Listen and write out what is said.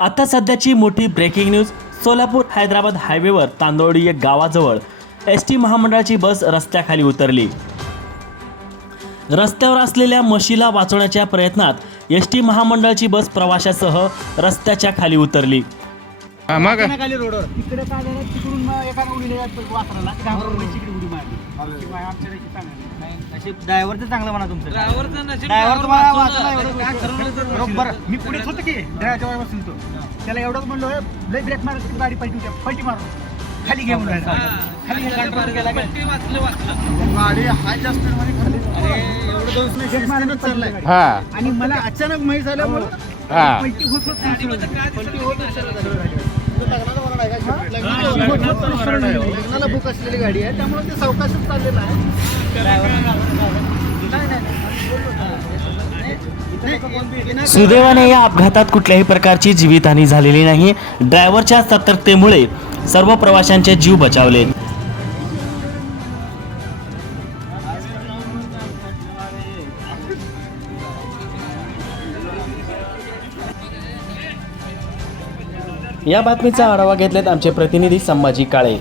आता सध्याची मोठी ब्रेकिंग न्यूज सोलापूर हैदराबाद हायवेवर तांदोळी या गावाजवळ एस टी महामंडळाची बस रस्त्याखाली उतरली. रस्त्यावर असलेल्या म्हशीला वाचवण्याच्या प्रयत्नात एस टी महामंडळाची बस प्रवाशासह रस्त्याच्या खाली उतरली. खाली रोडवर. तिकडे काय झालं तिकडून मग एका उडीने वासराला. घाबरून तिकडे उडी मारली. शिवाय आमच्या रेषेत चांगलं नाही. नशीब. ड्रायव्हरचं चांगलं म्हणा तुमचं. ड्रायव्हरचं नशीब ड्रायव्हर तुम्हाला ड्रायव्हर वाचला वाचवलं. एवढं काय ठरवलं तर बरोबर मी पुढेच होतो की ड्रायव्हरच्या वेळेस बसून तो. त्याला एवढंच म्हणलो "ए, लय ब्रेक मार गाडी पलटी होत्या पलटी मारतो खाली घे म्हणून हा. खाली घे कंट्रोल कंट्रोल केला पट्टी वाचलं वाचलं. गाडी हाय जास्त मध्ये खाली. एवढं दोन शिस्तीनंच चाललाय. हा. आणि मला अचानक माहीत झाल्यामुळं हा. पलटी होत. लग्नाला बुक असलेली गाडी आहे. त्यामुळे ते सावकाशच चाललेलं आहे. सुदैवाने या अपघातात कुठल्याही प्रकारची जीवितहानी झालेली नाही. ड्रायव्हरच्या सतर्कतेमुळे सर्व प्रवाशांचे जीव बचावले. या बातमीचा आढावा घेतलेत आमचे प्रतिनिधी संभाजी काळे.